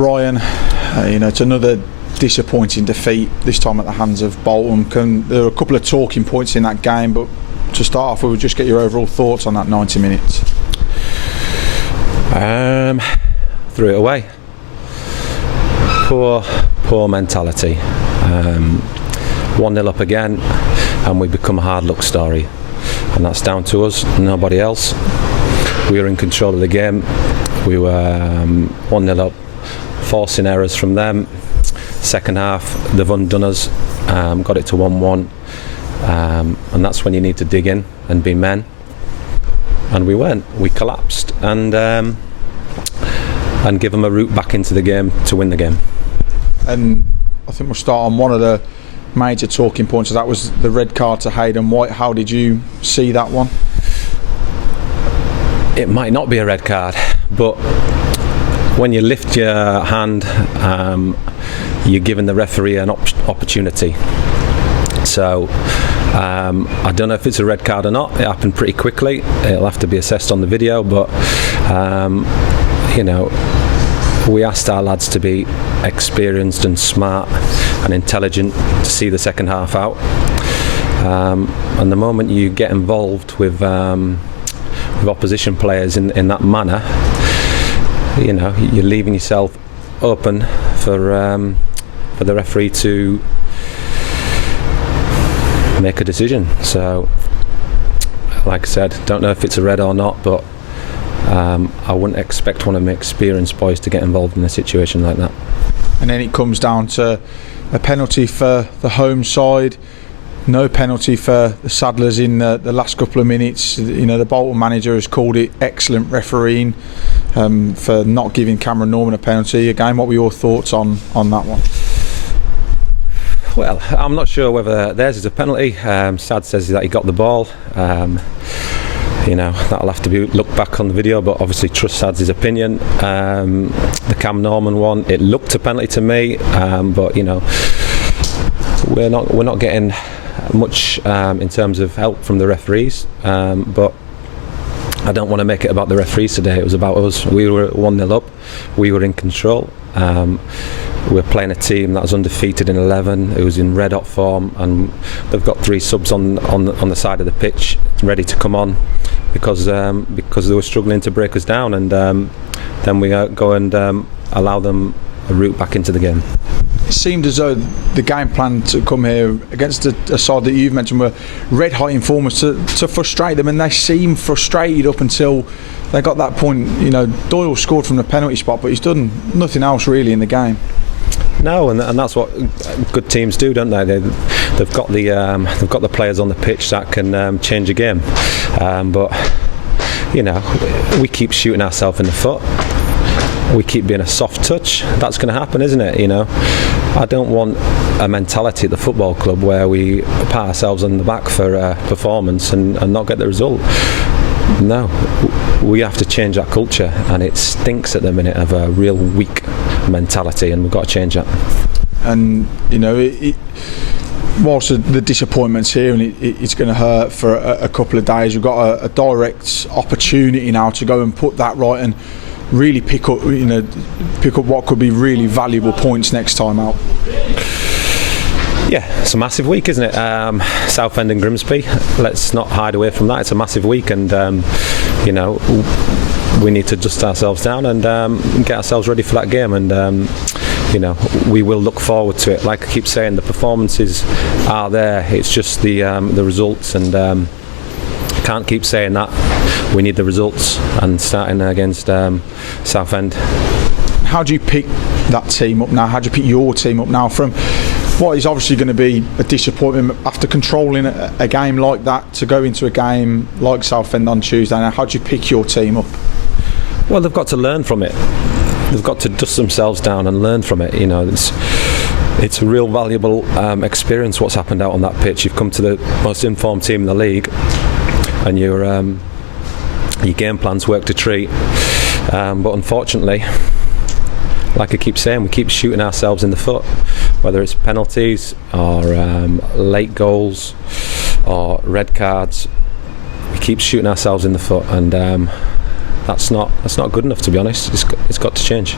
Brian, it's another disappointing defeat, this time at the hands of Bolton. There were a couple of talking points in that game, but to start off, we would just get your overall thoughts on that 90 minutes. Threw it away. Poor mentality. 1-0 up again, and we become a hard luck story, and that's down to us, nobody else. We were in control of the game. We were 1-0 up, forcing errors from them. Second half, they've undone us, got it to 1-1, and that's when you need to dig in and be men. And we weren't. We collapsed and give them a route back into the game to win the game. And I think we'll start on one of the major talking points. That was the red card to Hayden White. How did you see that one? It might not be a red card, but when you lift your hand, you're giving the referee an opportunity. So I don't know if it's a red card or not. It happened pretty quickly. It'll have to be assessed on the video, but we asked our lads to be experienced and smart and intelligent to see the second half out. And the moment you get involved with opposition players in that manner, you're leaving yourself open for the referee to make a decision. So, like I said, don't know if it's a red or not, but I wouldn't expect one of my experienced boys to get involved in a situation like that. And then it comes down to a penalty for the home side, no penalty for the Saddlers in the last couple of minutes. The Bolton manager has called it excellent refereeing for not giving Cameron Norman a penalty. Again, what were your thoughts on that one? Well, I'm not sure whether theirs is a penalty. Sad says that he got the ball. That'll have to be looked back on the video, but obviously trust Sad's opinion. The Cam Norman one, it looked a penalty to me, but we're not getting much in terms of help from the referees. But I don't want to make it about the referees today. It was about us. We were 1-0 up. We were in control. We're playing a team that was undefeated in 11, who was in red hot form, and they've got 3 subs on the side of the pitch ready to come on because they were struggling to break us down, and then we go and allow them a route back into the game. It seemed as though the game plan to come here against a side that you've mentioned were red hot in form was to frustrate them, and they seemed frustrated up until they got that point. Doyle scored from the penalty spot, but he's done nothing else really in the game. No, and that's what good teams do, don't they? They've got the players on the pitch that can change a game, but we keep shooting ourselves in the foot. We keep being a soft touch. That's going to happen, isn't it? I don't want a mentality at the football club where we pat ourselves on the back for performance and not get the result. No, we have to change that culture, and it stinks at the minute of a real weak mentality, and we've got to change that. And whilst the disappointment's here and it's going to hurt for a couple of days, we've got a direct opportunity now to go and put that right and really pick up what could be really valuable points next time out. Yeah, it's a massive week, isn't it? Southend and Grimsby. Let's not hide away from that. It's a massive week, and we need to dust ourselves down and get ourselves ready for that game. And we will look forward to it. Like I keep saying, the performances are there. It's just the results, and can't keep saying that. We need the results, and starting against Southend. How do you pick that team up now? How do you pick your team up now from what is obviously going to be a disappointment after controlling a game like that to go into a game like Southend on Tuesday? Now, how do you pick your team up? Well, they've got to learn from it. They've got to dust themselves down and learn from it. It's a real valuable experience what's happened out on that pitch. You've come to the most informed team in the league, and your game plans worked a treat. But unfortunately, like I keep saying, we keep shooting ourselves in the foot, whether it's penalties or late goals or red cards. We keep shooting ourselves in the foot, and that's not good enough, to be honest. It's got to change.